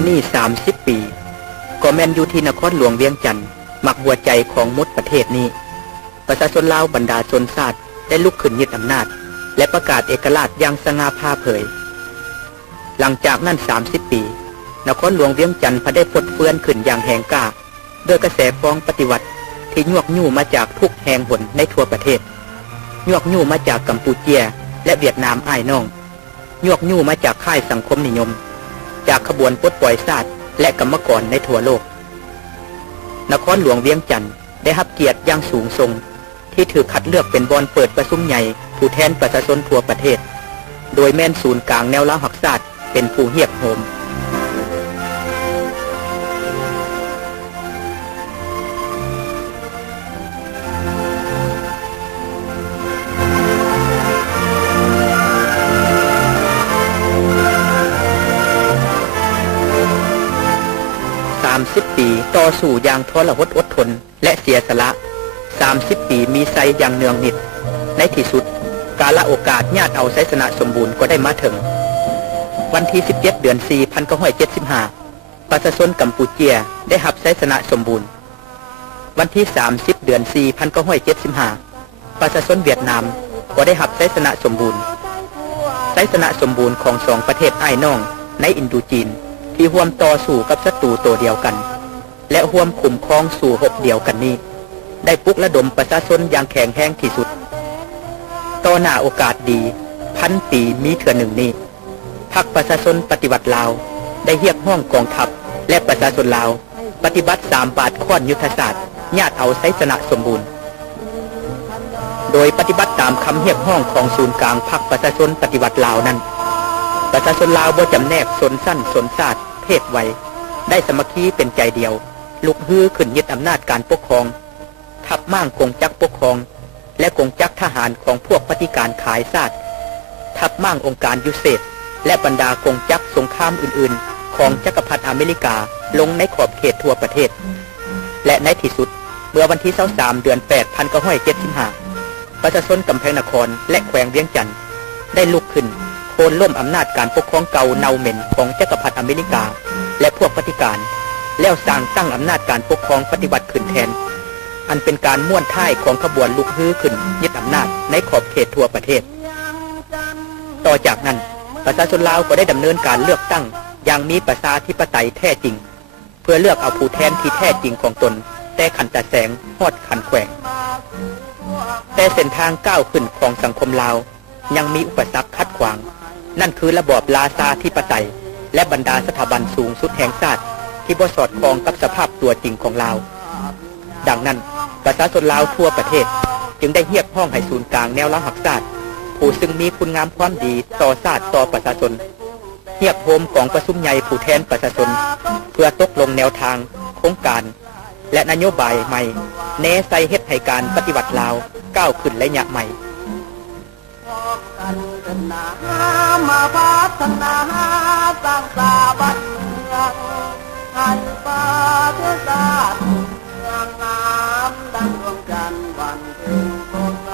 านนี้30 ปีก็แม่นอยู่ที่นครหลวงเวียงจันทน์มักหัวใจของมดประเทศนี้ประชาชนลาวบรรดาชนชาติได้ลุกขึ้นยึดอำนาจและประกาศเอกราชอย่างสง่าผ่าเผยหลังจากนั้น30 ปีนครหลวงเวียงจันทน์พอได้พดเฟื่อนขึ้นอย่างแหงกล้าโดยกระแสฟ้องปฏิวัติที่ยวกยู่มาจากทุกแห่งหนในทั่วประเทศยวกยู่มาจากกัมพูเชียและเวียดนามอ้ายน้องยวกยู่มาจากค่ายสังคมนิยมจากขบวนปลดปล่อยชาติและกรรมกรในทั่วโลกนครหลวงเวียงจันทน์ได้รับเกียรติอย่างสูงส่งที่ถือคัดเลือกเป็นบอนเปิดประชุมใหญ่ผู้แทนประชาชนทั่วประเทศโดยแม่นศูนย์กลางแนวล้าหักชาติเป็นผู้เฮียบโฮม30 ปีต่อสู้อย่างทรหดอดทนและเสียสละ30 ปีมีไซอย่างเนืองนิดในที่สุดกาลโอกาสญาติเอาไซสนะสมบูรณ์ก็ได้มาถึงวันที่17 เดือน 4 1975ประชาชนกัมพูเชียได้รับไซสนะสมบูรณ์วันที่30 เดือน 4 1975ประชาชนเวียดนามก็ได้รับไซสนะสมบูรณ์ไซสนะสมบูรณ์ของสองประเทศอ้ายน้องในอินโดจีนที่ร่วมต่อสู้กับศัตรูตัวเดียวกันและร่วมคุมครองสู่หบเดียวกันนี้ได้ปลุกระดมประชาชนอย่างแข็งแรงที่สุดต่อหน้าโอกาสดี1,000 ปีมีเทื่อหนึ่งนี้พรรคประชาชนปฏิวัติลาวได้เรียกห้องกองทัพและประชาชนลาวปฏิบัติ3 บาทข้อนยุทธศาสตร์ญาติเอาไซสนะสมบูรณ์โดยปฏิบัติตามคำเรียกห้องของศูนย์กลางพรรคประชาชนปฏิวัติลาวนั้นประชาชนลาวบ่จำแนกชนชั้นชนชาติเพศวัยได้สามัคคีเป็นใจเดียวลุกฮือขึ้นยึดอำนาจการปกครองทับม่างกงจักรปกครองและกงจักรทหารของพวกปฏิการขายชาติทับม่างองค์การยุเศษและบรรดากงจักรสงครามอื่นๆของจักรพรรดิอเมริกาลงในขอบเขตทั่วประเทศและในที่สุดเมื่อวันที่23 เดือน 8 1975ประชาชนกำแพงนครและแขวงเวียงจันทน์ได้ลุกขึ้นโค่นล้มอำนาจการปกครองเก่าเนาเหม็นของจักรพรรดิอเมริกาและพวกปฏิการแล้วสร้างตั้งอำนาจการปกครองปฏิวัติขึ้นแทนอันเป็นการม่วนท้ายของขบวนลุกฮือขึ้นยึดอำนาจในขอบเขตทั่วประเทศต่อจากนั้นประชาชนลาวก็ได้ดำเนินการเลือกตั้งอย่างมีประชาธิปไตยแท้จริงเพื่อเลือกเอาผู้แทนที่แท้จริงของตนแต่ขันตะแสงฮอดขันแขวงแต่เส้นทางก้าวขึ้นของสังคมลาวยังมีอุปสรรคขัดขวางนั่นคือระบอบราชาธิปไตยและบรรดาสถาบันสูงสุดแห่งชาติที่บ่สอดคล้องกับสภาพตัวจริงของลาวดังนั้นประชาชนลาวทั่วประเทศจึงได้เรียกร้องให้ศูนย์กลางแนวล้าหักชาติผู้ซึ่งมีคุณงามความดีต่อชาติต่อประชาชนเรียกโฮมของประชุมใหญ่ผู้แทนประชาชนเพื่อตกลงแนวทางโครงการและนโยบายใหม่แนใส่เฮ็ดให้การปฏิวัติลาวก้าวขึ้นระยะใหม่มาพัฒนาสร้างสาบันเมืองให้ประเทศชาติงามดังดวงจันทร์วันเพ็ญสดใส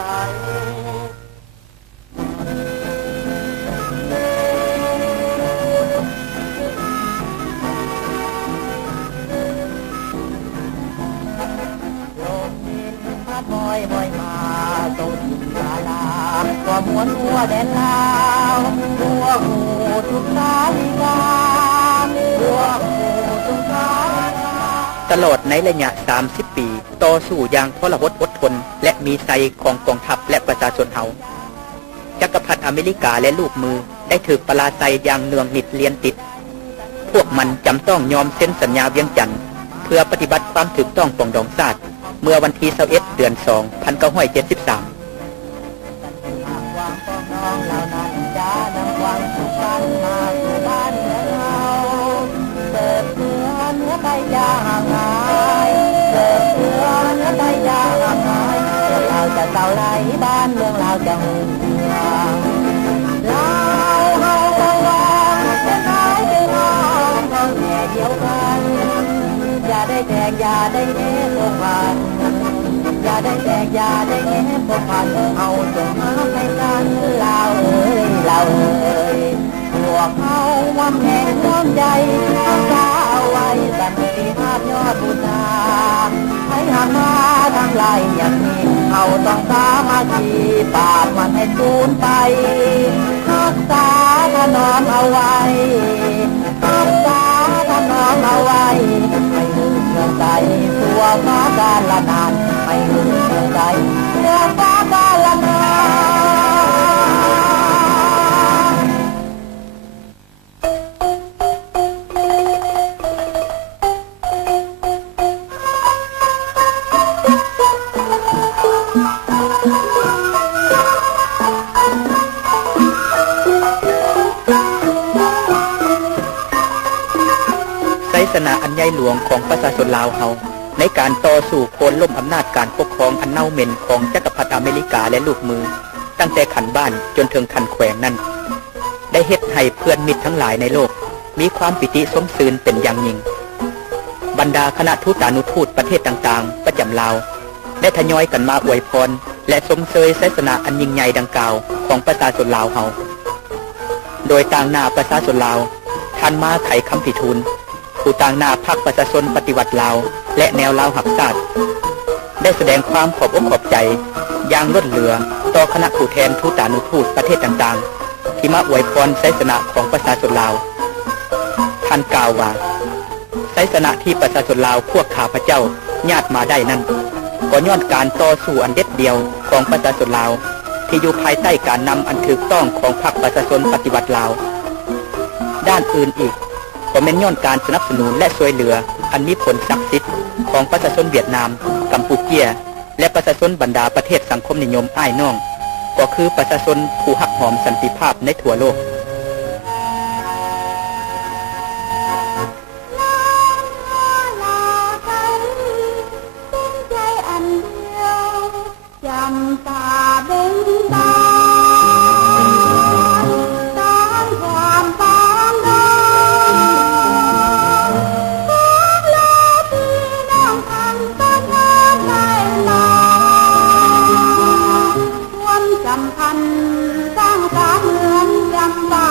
บ่อยมาโตถิ่นลาลาก็ม้วนหัวแดนลาวหัวหูทุกสาลิกาหัวหูทุกสาลิกาตลอดในระยะ30 ปีต่อสู้อย่างทรหดอดทนและมีไซของกองทัพและประชาชนเฮาจักรพรรดิอเมริกาและลูกมือได้ถูกปราศัยอย่างเนืองนิดเลียนติดพวกมันจำต้องยอมเซ็นสัญญาเวียงจันทน์เพื่อปฏิบัติความถูกต้องปองดองชาติเมื่อวันที่21 เดือน 2 1973เราไหลบ้านเมืองเราจะหุ่นเราเฮาเราวางเป็นน้อยเป็นน้องเราแก่เดียวกันอย่าได้แตกอย่าได้เงี้ยพวกมันอย่าได้แตกอย่าได้เงี้ยพวกมันเอาจงหาให้กันเราเอ้ยเราเอ้ยหัว วกเขาว่าแม่น้อมใจรักษาเอาไว้สันติภาพยอดบูชาให้หากมาทางไลอย่างนี้เขาต้องสามัคคีปราบมันให้สูญไปรักษาถนอมเอาไว้รักษาถนอมเอาไว้ให้ลืมเมืองใจตัวฟ้าการละนานให้ลืมเมืองใจตัวฟ้าการละนานไซสนะอันใหญ่หลวงของประชาชนลาวเฮาในการต่อสู้โค่นล้มอำนาจการปกครองอันเน่าเหม็นของจักรพรรดิอเมริกาและลูกมือตั้งแต่ขันบ้านจนถึงขันแขวงนั้นได้เฮ็ดให้เพื่อนมิตรทั้งหลายในโลกมีความปิติสมซื่นเป็นอย่างยิ่งบรรดาคณะทูตานุทูตประเทศต่างๆประจำลาวได้ทยอยกันมาอวยพรและสมเสยไซสนะอันยิ่งใหญ่ดังกล่าวของประชาชนลาวเฮาโดยต่างหน้าประชาชนลาวท่านมาไขคำพิทูลผู้ต่างหน้าพรรคประชาชนปฏิวัติลาวและแนวลาวหักชาติได้แสดงความขอบอกขอบใจอย่างล้นเหลือต่อคณะผู้แทนทูตานุทูตประเทศต่างๆที่มาอวยพรไซสนะของประชาชนลาวท่านกล่าวว่าไซสนะที่ประชาชนลาวพวกข้าพเจ้าญาติมาได้นั้นก็ย้อนการต่อสู้อันเด็ดเดียวของประชาชนลาวที่อยู่ภายใต้การนำอันถูกต้องของพรรคประชาชนปฏิวัติลาวด้านอื่นอีกก็เป็นย้อนการสนับสนุนและช่วยเหลืออันมีผลศักดิ์สิทธิ์ของประชาชนเวียดนามกัมพูเชียและประชาชนบรรดาประเทศสังคมนิยมอ้ายน้องก็คือประชาชนผู้หักหอมสันติภาพในทั่วโลกจำตาเบ่งตาตามความปองดองของเราพี่น้องอันต้นน้ำในหลองความสัมพันธ์สร้างสรรค์เหมือนจำปา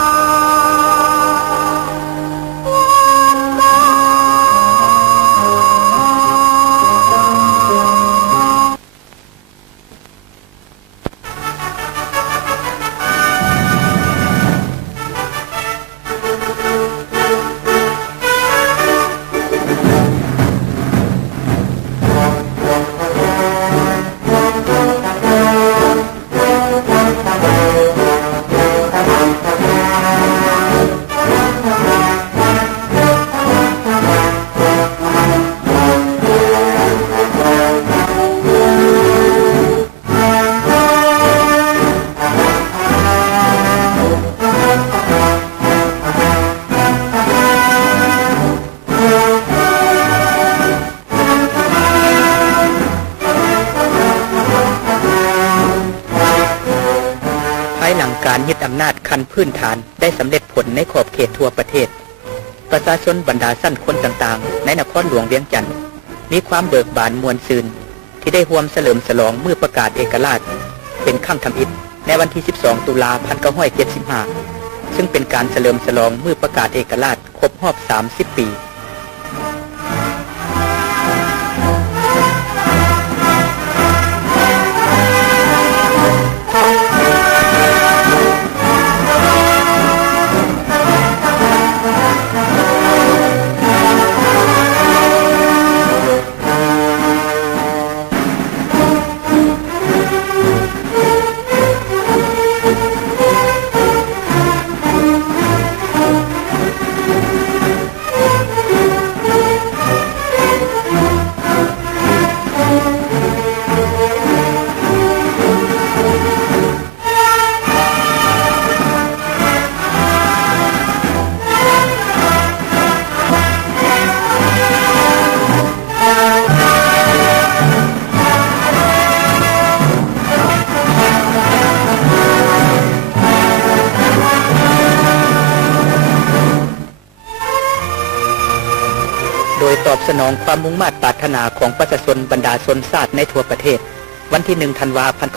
การยึดอำนาจขั้นพื้นฐานได้สำเร็จผลในขอบเขตทั่วประเทศประชาชนบรรดาสั้นคนต่างๆในนครหลวงเวียงจันทน์มีความเบิกบานมวลซืนที่ได้ร่วมเฉลิมฉลองเมื่อประกาศเอกราชเป็นครั้งทำอิฐในวันที่ 12 ตุลา 1975 ซึ่งเป็นการเฉลิมฉลองเมื่อประกาศเอกราชครบรอบ 30 ปีตอบสนองความมุ่งมั่นปรารถนาของประชาชนบรรดาชนชาติในทั่วประเทศวันที่ 1 ธันวาคม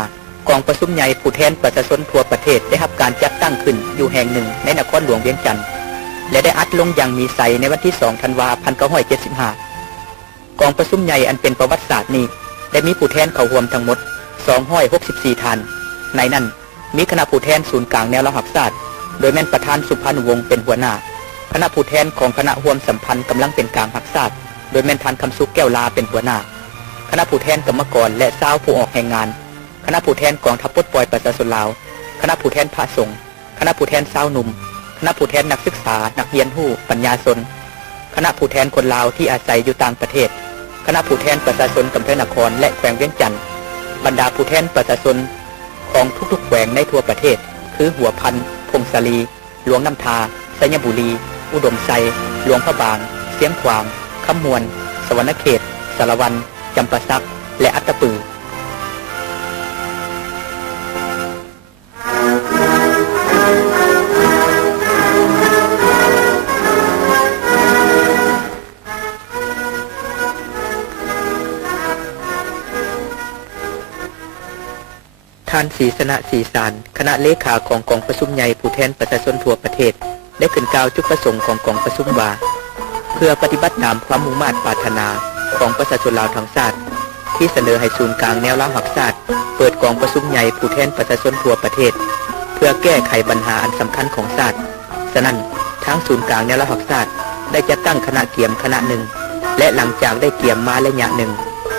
1975 กองประชุมใหญ่ผู้แทนประชาชนทั่วประเทศได้รับการจัดตั้งขึ้นอยู่แห่งหนึ่งในนครหลวงเวียงจันทน์และได้อัดลงอย่างมีไสในวันที่2 ธันวาคม 1975 กองประชุมใหญ่อันเป็นประวัติศาสตร์นี้ได้มีผู้แทนเข้าร่วมทั้งหมด264ท่านในนั้นมีคณะผู้แทนศูนย์กลางแนวรหัสศาสตร์โดยแม่นประธานสุพรรณวงศ์เป็นหัวหน้าคณะผู้แทนของคณะร่วมสัมพันธ์กำลังเป็นกลางหักศาสตร์โดยแม่นท่านคำสุขแก้วลาเป็นหัวหน้าคณะผู้แทนกรรมกรและชาวผู้ออกแห่งงานคณะผู้แทนกองทัพปลดปล่อยประชาชนลาวคณะผู้แทนพระสงฆ์คณะผู้แทนชาวหนุ่มคณะผู้แทนนักศึกษานักเรียนผู้ปัญญาชนคณะผู้แทนคนลาวที่อาศัยอยู่ต่างประเทศคณะผู้แทนประชาชนกำแพงนครและแขวงเวียงจันทน์บรรดาผู้แทนประชาชนของทุกๆแขวงในทั่วประเทศคือหัวพันพงศาลีหลวงน้ำทาสัญบุรีอุดมไซหลวงพระบางเสียงขวางคำมวนสวรรณเขตสารวันจำปาสักและอัตตปือท่านศรีสนะศรีสารคณะเลขาของกองประชุมใหญ่ผู้แทนประชาชนทั่วประเทศได้ขึ้นกล่าวจุดประสงค์ของกองประชุมว่าเพื่อปฏิบัติตามความมุ่งมั่นปรารถนาของประชาชนลาวทั้งชาติที่เสนอให้ศูนย์กลางแนวรหัสศาสตร์เปิดกองประชุมใหญ่ผู้แทนประชาชนทั่วประเทศเพื่อแก้ไขปัญหาอันสำคัญของชาติฉะนั้นทั้งศูนย์กลางแนวรหัสศาสตร์ได้จัดตั้งคณะเกี่ยมคณะหนึ่งและหลังจากได้เกี่ยมมาระยะหนึ่ง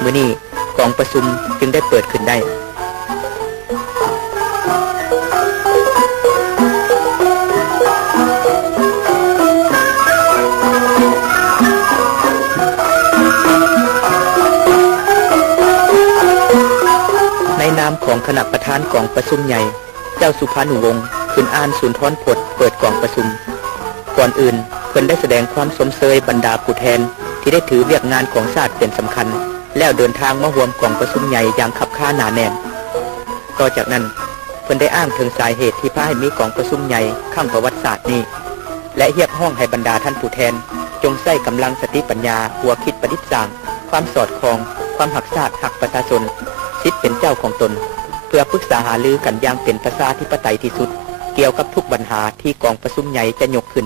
มื้อนี้กองประชุมจึงได้เปิดขึ้นได้นามของคณะประธานกองประชุมใหญ่เจ้าสุภานุวงศ์ขึ้นอ่านสุนทรพจน์เปิดกองประชุมก่อนอื่นเพิ่นได้แสดงความสมเสยบรรดาผู้แทนที่ได้ถือเวียกงานของชาติเป็นสำคัญแล้วเดินทางมาร่วมกองประชุมใหญ่อย่างคับคั่นหนาแน่นต่อจากนั้นเพิ่นได้อ้างถึงสาเหตุที่พาให้มีกองประชุมใหญ่ข้างประวัติศาสตร์นี้และเรียกร้องให้บรรดาท่านผู้แทนจงใช้กำลังสติปัญญาหัวคิดประดิษฐ์สร้างความสอดคล้องความหักชาติหักประชาชนสิทธิ์เป็นเจ้าของตนเพื่อปรึกษาหารือกันอย่างเป็นประชาธิปไตยที่สุดเกี่ยวกับทุกปัญหาที่กองประชุมใหญ่จะยกขึ้น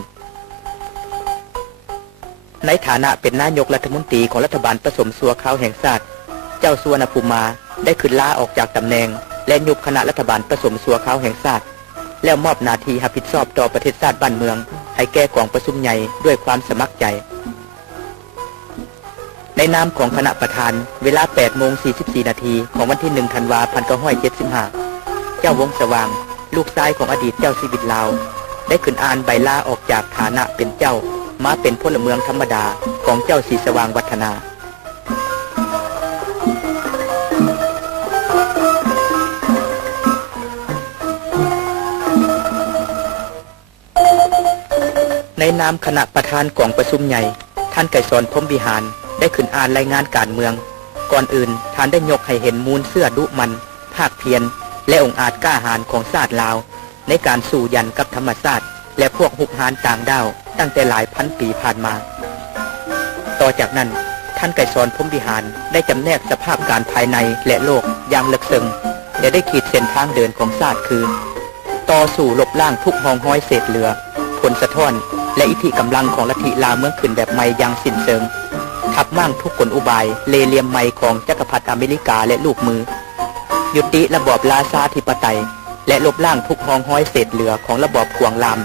ในฐานะเป็นนายกรัฐมนตรีของรัฐบาลผสมสัวขาวแห่งชาติเจ้าสุวรรณภูมิมาได้ขึ้นลาออกจากตำแหน่งและยุบคณะรัฐบาลผสมสัวขาวแห่งชาติแล้วมอบหน้าที่รับผิดชอบต่อประเทศชาติบ้านเมืองให้แก่กองประชุมใหญ่ด้วยความสมัครใจในนามของคณะประธานเวลา 8:44 นาทีของวันที่ 1 ธันวาคม 1975 เจ้าวงสว่างลูกชายของอดีตเจ้าชีวิตลาวได้ขึ้นอ่านใบลาออกจากฐานะเป็นเจ้ามาเป็นพลเมืองธรรมดาของเจ้าศรีสว่างวัฒนาในนามคณะประธานกองประชุมใหญ่ท่านไกรสอนพรหมวิหารได้ขึ้นอ่านรายงานการเมืองก่อนอื่นท่านได้ยกให้เห็นมูลเสื้อดุมันภาคเพียรและองอาจกล้าหาญของชาติลาวในการสู้ยันกับธรรมชาติและพวกหุกหาญต่างดาวตั้งแต่หลายพันปีผ่านมาต่อจากนั้นท่านไกรสอนพรหมวิหารได้จำแนกสภาพการภายในและโลกอย่างลึกซึ้งและได้ขีดเส้นทางเดินของชาติคือต่อสู้ลบล้างทุกห้องห้อยเศษเหลือผลสะท้อนและอิทธิกำลังของลัทธิลาวเมืองขึ้นแบบใหม่อย่างสิ้นเชิงทับมั่งทุกกลอุบายเลเหลี่ยมใหม่ของจักรพรรดิอเมริกาและลูกมือยุติระบอบราชาธิปไตยและลบล้างทุกห้องห้อยเศษเหลือของระบอบกวางลาม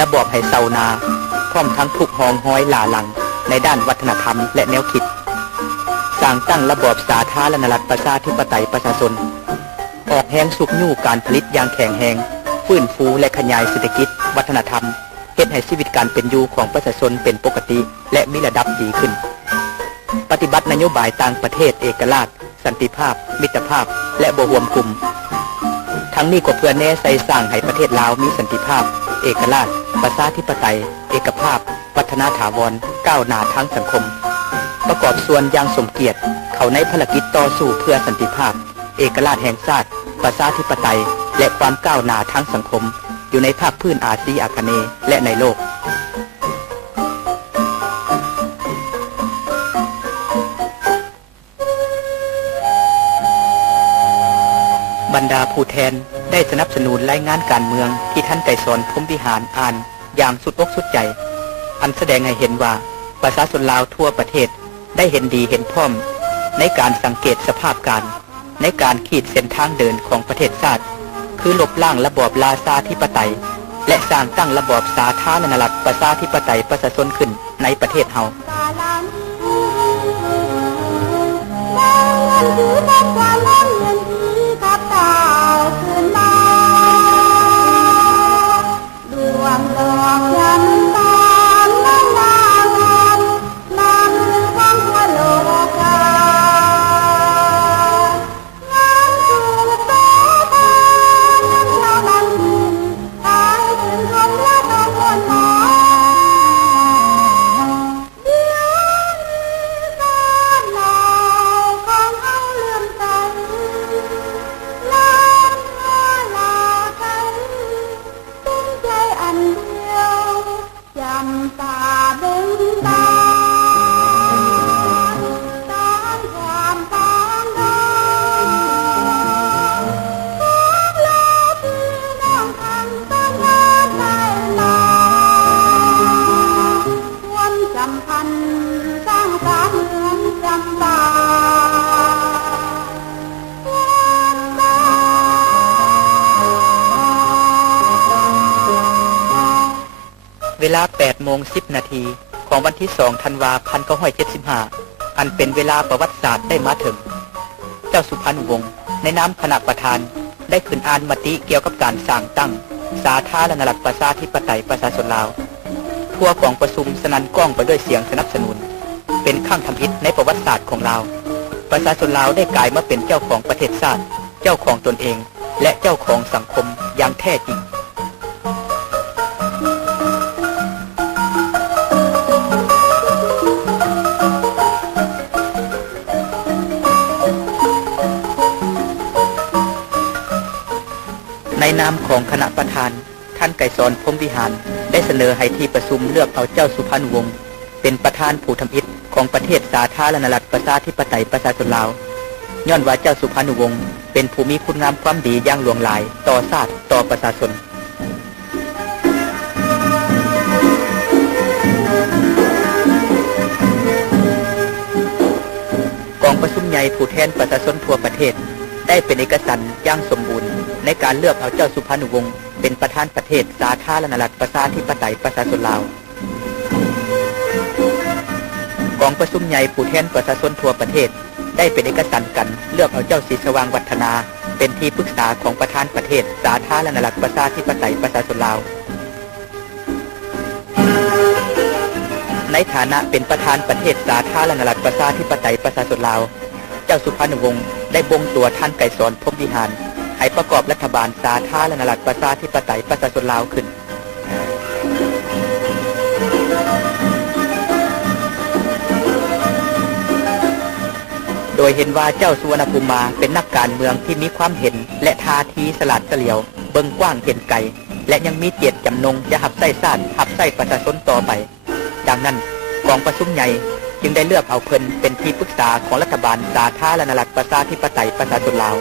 ระบอบไหเซานาพร้อมทั้งทุกห้องห้อยหล่าหลังในด้านวัฒนธรรมและแนวคิดสร้างตั้งระบอบสาธารณรัฐประชาธิปไตยประชาชนออกแห่งสุกยู่การผลิตอย่างแข็งแรงฟื้นฟูและขยายเศรษฐกิจวัฒนธรรมเฮ็ดให้ชีวิตการเป็นอยู่ของประชาชนเป็นปกติและมีระดับดีขึ้นปฏิบัตินโยบายต่างประเทศเอกราชสันติภาพมิตรภาพและบ่รวมกลุ่มทั้งนี้ก็เพื่อแน่ใส่สร้างให้ประเทศลาวมีสันติภาพเอกราชประชาธิปไตยเอกภาพวัฒนาถาวรก้าวหน้าทางสังคมประกอบส่วนอย่างสมเกียรติเข้าในภารกิจต่อสู้เพื่อสันติภาพเอกราชแห่งชาติประชาธิปไตยและความก้าวหน้าทางสังคมอยู่ในภาคพื้นอาซีอาคเนย์และในโลกบรร ดาผู้แทนได้สนับสนุนรายงานการเมืองที่ท่านไกรสอนพรหมวิหารอ่านอย่างสุดอกสุดใจ อันแสดงให้เห็นว่าประชาชนลาวทั่วประเทศได้เห็นดีเห็นพร้อมในการสังเกตสภาพการในการขีดเส้นทางเดินของประเทศชาติคือลบล้างระบอบราชาธิปไตยและสร้างตั้งระบอบสาธารณรัฐประชาธิปไตยประชาชนขึ้นในประเทศเฮาเวลา 8:10 นาทีของวันที่ 2 ธันวาคม 1975 อันเป็นเวลาประวัติศาสตร์ได้มาถึงเจ้าสุพรรณวงศ์ในนามคณะประธานได้ขึ้นอ่านมติเกี่ยวกับการสร้างตั้งสาธารณรัฐประชาธิปไตยประชาชนลาวทั่วของประชุมสนั่นก้องไปด้วยเสียงสนับสนุนเป็นครั้งทำอิฐในประวัติศาสตร์ของลาวประชาชนลาวได้กลายมาเป็นเจ้าของประเทศชาติเจ้าของตนเองและเจ้าของสังคมอย่างแท้จริงในนามของคณะประธานท่านไกรสอนพรหมวิหารได้เสนอให้ที่ประชุมเลือกเอาเจ้าสุพรรณวงศ์เป็นประธานผู้ทำอิฐของประเทศสาธารณรัฐประชาธิปไตยประชาชนลาวย้อนว่าเจ้าสุพรรณวงศ์เป็นผู้มีคุณงามความดีอย่างหลวงหลายต่อชาติต่อประชาชนกองประชุมใหญ่ผู้แทนประชาชนทั่วประเทศได้เป็นเอกสารอย่างสมบูรณ์ในการเลือกเอาเจ้าสุพรรณวงศ์เป็นประธานประเทศสาธารณรัฐประชาธิปไตยประชาชนลาวกองประชุมใหญ่ผู้แทนประชาชนทั่วประเทศได้เป็นเอกสารกันเลือกเอาเจ้าศรีสว่างวัฒนาเป็นที่ปรึกษาของประธานประเทศสาธารณรัฐประชาธิปไตยประชาชนลาวในฐานะเป็นประธานประเทศสาธารณรัฐประชาธิปไตยประชาชนลาวเจ้าสุพรรณวงศ์ได้บ่งตัวท่านไกรสอนพรหมวิหารให้ประกอบรัฐบาลสาธารณรัฐประชาธิปไตยประชาชนลาวขึ้นโดยเห็นว่าเจ้าสุวรรณภูมิมาเป็นนักการเมืองที่มีความเห็นและท่าทีสลัดเฉลียวเบิ่งกว้างเห็นไกลและยังมีเจตจำนงจะหับไส้ชาติหับไส้ประชาชนต่อไปดังนั้นกองประชุมใหญ่จึงได้เลือกเอาเพิ่นเป็นที่ปรึกษาของรัฐบาลสาธารณรัฐประชาธิปไตยประชาชนลาว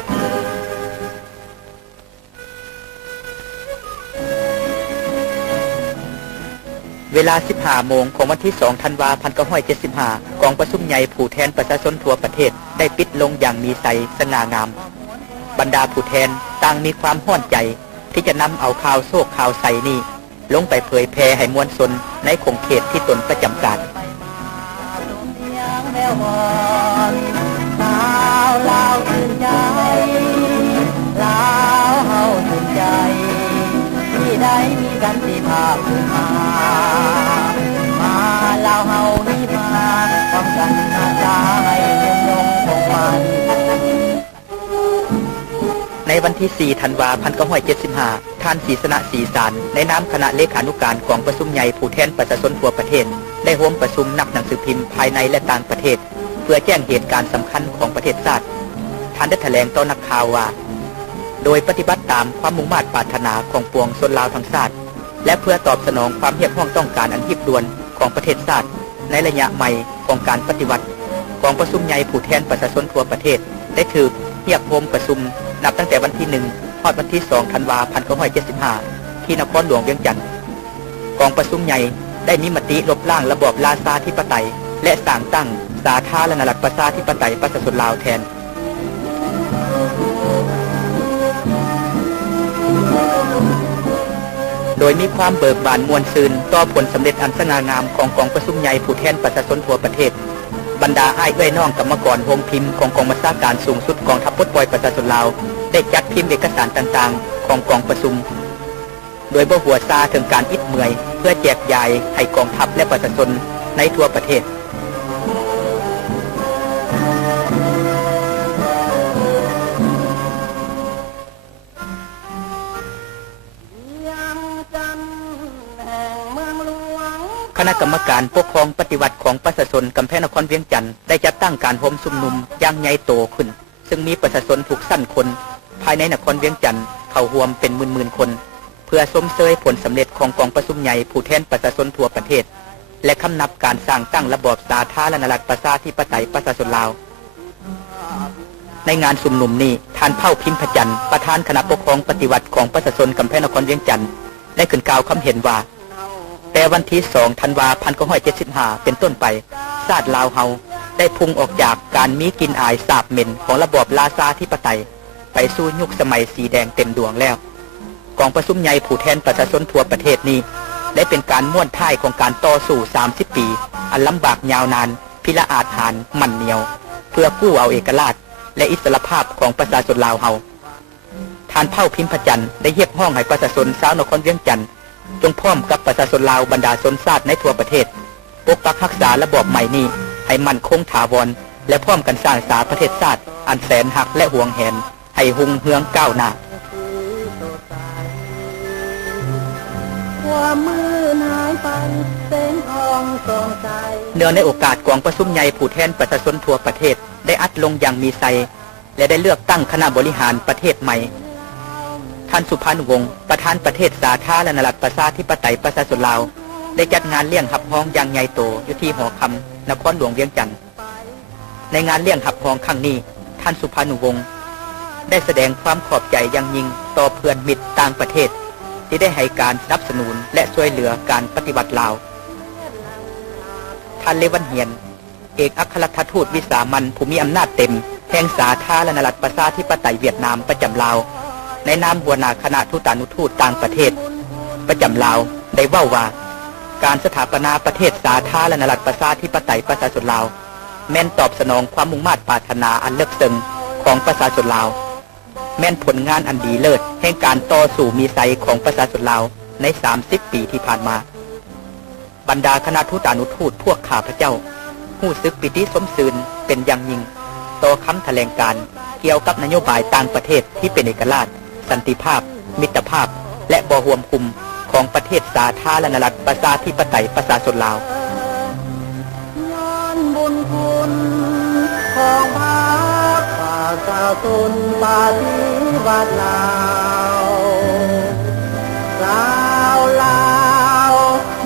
เวลา 15 โมงของวันที่ 2 ธันวาคม 1975 กองประชุมใหญ่ผู้แทนประชาชนทั่วประเทศได้ปิดลงอย่างมีไสสง่างามบรรดาผู้แทนต่างมีความห้อนใจที่จะนำเอาข่าวโศกข่าวใสนี้ลงไปเผยแพร่ให้มวลชนในขงเขตที่ตนประจำการลาวชื่นใจลาวเฮาชื่นใจที่ได้มีกันที่ภาคภูมิมาลาวเฮานี่มาต้องกันอาสาให้ยืนยงคงมันในวันที่ 4 ธันวาคม 1975 ท่านศรีสนะศรีสารในนามคณะเลขานุการกองประชุมใหญ่ผู้แทนประชาชนทั่วประเทศได้ร่วมประชุมนักหนังสือพิมพ์ภายในและต่างประเทศเพื่อแจ้งเหตุการณ์สำคัญของประเทศชาติท่านได้แถลงต่อนักข่าวว่าโดยปฏิบัติตามความมุ่งมั่นปรารถนาของปวงชนลาวทั้งชาติและเพื่อตอบสนองความเรียกร้องต้องการอันรีบด่วนของประเทศชาติในระยะใหม่ของการปฏิวัติกองประชุมใหญ่ผู้แทนประชาชนทั่วประเทศได้ถือเรียกพมประชุม นับตั้งแต่วันที่1 ฮอดวันที่ 2 ธันวาคม 1975 ที่นครหลวงเวียงจันทน์กองประชุมใหญ่ได้มีมติลบล้างระบอบราชาธิปไตยและสร้างตั้งสาธารณรัฐประชาธิปไตยประชาชนลาวแทนโดยมีความเบิกบานมวลซืนต่อผลสำเร็จอันสง่างามของกองประชุมใหญ่ผู้แทนประชาชนทั่วประเทศบรรดาอ้ายเอ้ยน้องกรรมกรโฮมพิมพ์ของกองบัญชาการสูงสุดกองทัพปลดปล่อยประชาชนลาวได้จัดพิมพ์เอกสารต่างๆของกองประชุมโดยบ่หัวซาถึงการอิดเมื่อยเพื่อแจกจ่ายให้กองทัพและประชาชนในทั่วประเทศคณะกรรมการปกครองปฏิวัติของประชาชนกำแพงนครเวียงจันทน์ได้จัดตั้งการโฮมชุมนุมอย่างใหญ่โตขึ้นซึ่งมีประชาชนถูกสั่นคนภายในนครเวียงจันทน์เข้าร่วมเป็นหมื่นๆคนเพื่อชมเชยผลสำเร็จของกองประชุมใหญ่ผู้แทนประชาชนทั่วประเทศและคำนับการสร้างตั้งระบอบสาธารณรัฐประชาธิปไตยประชาชนลาวในงานชุมนุมนี้ท่านเผ่าพิมพ์พจันทร์ประธานคณะปกครองปฏิวัติของประชาชนกำแพงนครเวียงจันทน์ได้ขึ้นกล่าวคำเห็นว่าแต่วันที่ 2 ธันวาคม 1975 เป็นต้นไปชาติลาวเฮาได้พุ่งออกจากการมีกลิ่นอายสาบเหม็นของระบอบราชาธิปไตยไปสู่ยุคสมัยสีแดงเต็มดวงแล้วกองประชุมใหญ่ผู้แทนประชาชนทั่วประเทศนี้ได้เป็นการม่วนท้ายของการต่อสู้ 30 ปีอันลำบากยาวนานพิละอาจหารหมั่นเหนียวเพื่อกู้เอาเอกราชและอิสรภาพของประชาชนลาวเฮาท่านเผ่าพิมพ์พจันทร์ได้เรียกร้องให้ประชาชนชาวนครเวียงจันทน์จงพร้อมกับประชาชนลาวบรรดาชนชาติในทั่วประเทศปกปักรักษาระบอบใหม่นี้ให้มั่นคงถาวรและพร้อมกันสร้างสาประเทศชาติอันแสนหักและห่วงแหนให้หุ่งเฮืองก้าวหน้าเนื่องในโอกาสกองประชุมใหญ่ผู้แทนประชาชนทั่วประเทศได้อัดลงอย่างมีไซและได้เลือกตั้งคณะบริหารประเทศใหม่ท่านสุภานุวงศ์ประธานประเทศสาธารณรัฐประชาธิปไตยประชาชนลาวได้จัดงานเลี้ยงหับห้องอย่างใหญ่โตอยู่ที่หอคำนครหลวงเวียงจันทน์ในงานเลี้ยงหับห้องครั้งนี้ท่านสุภานุวงศ์ได้แสดงความขอบใจอย่างยิ่งต่อเพื่อนมิตรต่างประเทศที่ได้ให้การสนับสนุนและช่วยเหลือการปฏิบัติลาวท่านเลวันเฮียนเอกอัครราชทูตวิสามัญผู้มีอำนาจเต็มแห่งสาธารณรัฐประชาธิปไตยเวียดนามประจำลาวในนามหัวหน้าคณะทูตานุทูตต่างประเทศประจำลาวได้เว้าว่าการสถาปนาประเทศสาธารณรัฐประชาธิปไตยประชาชนลาวแม่นตอบสนองความมุ่งมั่นปรารถนาอันเลิศซึ้งของประชาชนลาวแม่นผลงานอันดีเลิศแห่งการต่อสู้มีไซของประชาชนลาวใน30 ปีที่ผ่านมาบรรดาคณะทูตานุทูตพวกข้าพเจ้ารู้สึกปิติสมชื่นเป็นอย่างยิ่งต่อคำแถลงการเกี่ยวกับนโยบายต่างประเทศที่เป็นเอกราชสันติภาพมิตรภาพและบ่ห่วงคุมของประเทศสาธารณรัฐประชาธิปไตยประชาชนลาวย้อนบุญคุณของพระประชาชนปฏิวัติลาวลาว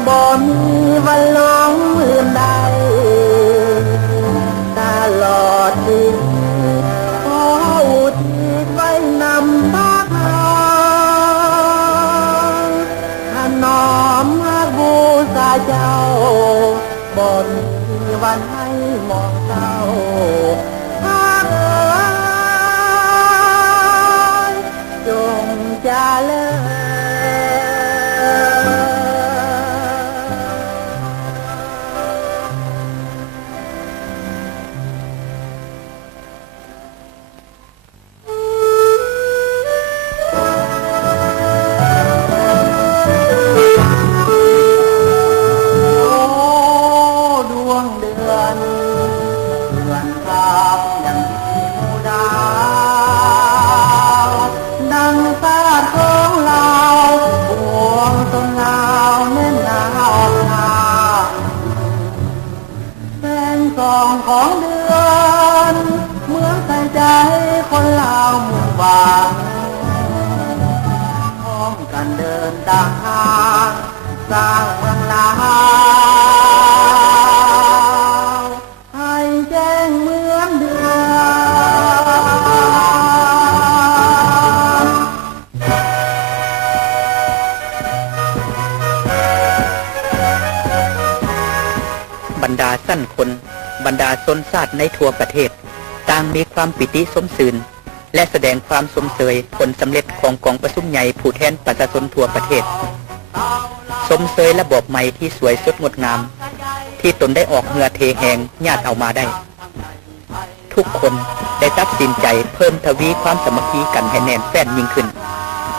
บ่มีวันหลงลืมได้ตลอดชีวิตขออุทิศไว้นำพระน้อมบูชาเจ้าบ่มีวันให้มองเจ้าพระเอ๋ยจงเจริญของเดือนเมืองใส่ใจคนลาวมุ่งหวังพร้อมกันเดินทางสร้างเมืองลาวให้แจ้งเหมือนเดือน สั้นคนบรรดาชนชาติในทั่วประเทศต่างมีความปิติสมสื่นและแสดงความสมเสยผลสำเร็จของกองประชุมใหญ่ผู้แทนประชาชนทั่วประเทศสมเสยระบบใหม่ที่สวยสดงดงามที่ตนได้ออกเหงื่อเทแหงญาติเอามาได้ทุกคนได้ตัดสินใจเพิ่มทวีความสามัคคีกันให้แน่นแฟ้นยิ่งขึ้น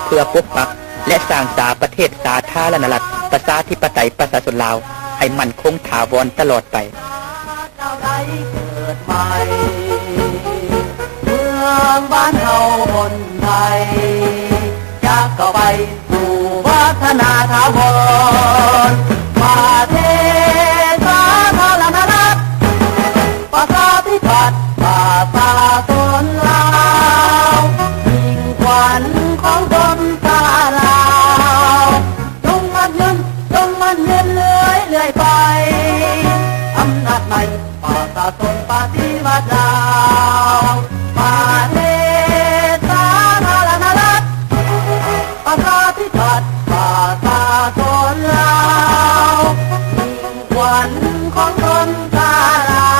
เพื่อปกปักและสร้างสาประเทศสาธารณรัฐประชาธิปไตยประชาชนลาวให้มั่นคงถาวรตลอดไปเมืองบ้านเฮาคนไทยจะเข้าไปสู่วัฒนาถาวรประเทศสาธารณรัฐประชาธิปัตย์ประชาชนลาวยิ่งขวัญของคนชาลาวจงมันยืนเรื่อยไปอำนาจใหม่ประชาชนปฏิวัติลาวประเทศสาธารณรัฐประชาธิปัตย์ประชาชนลาวยิ่งขวัญของคนชาลา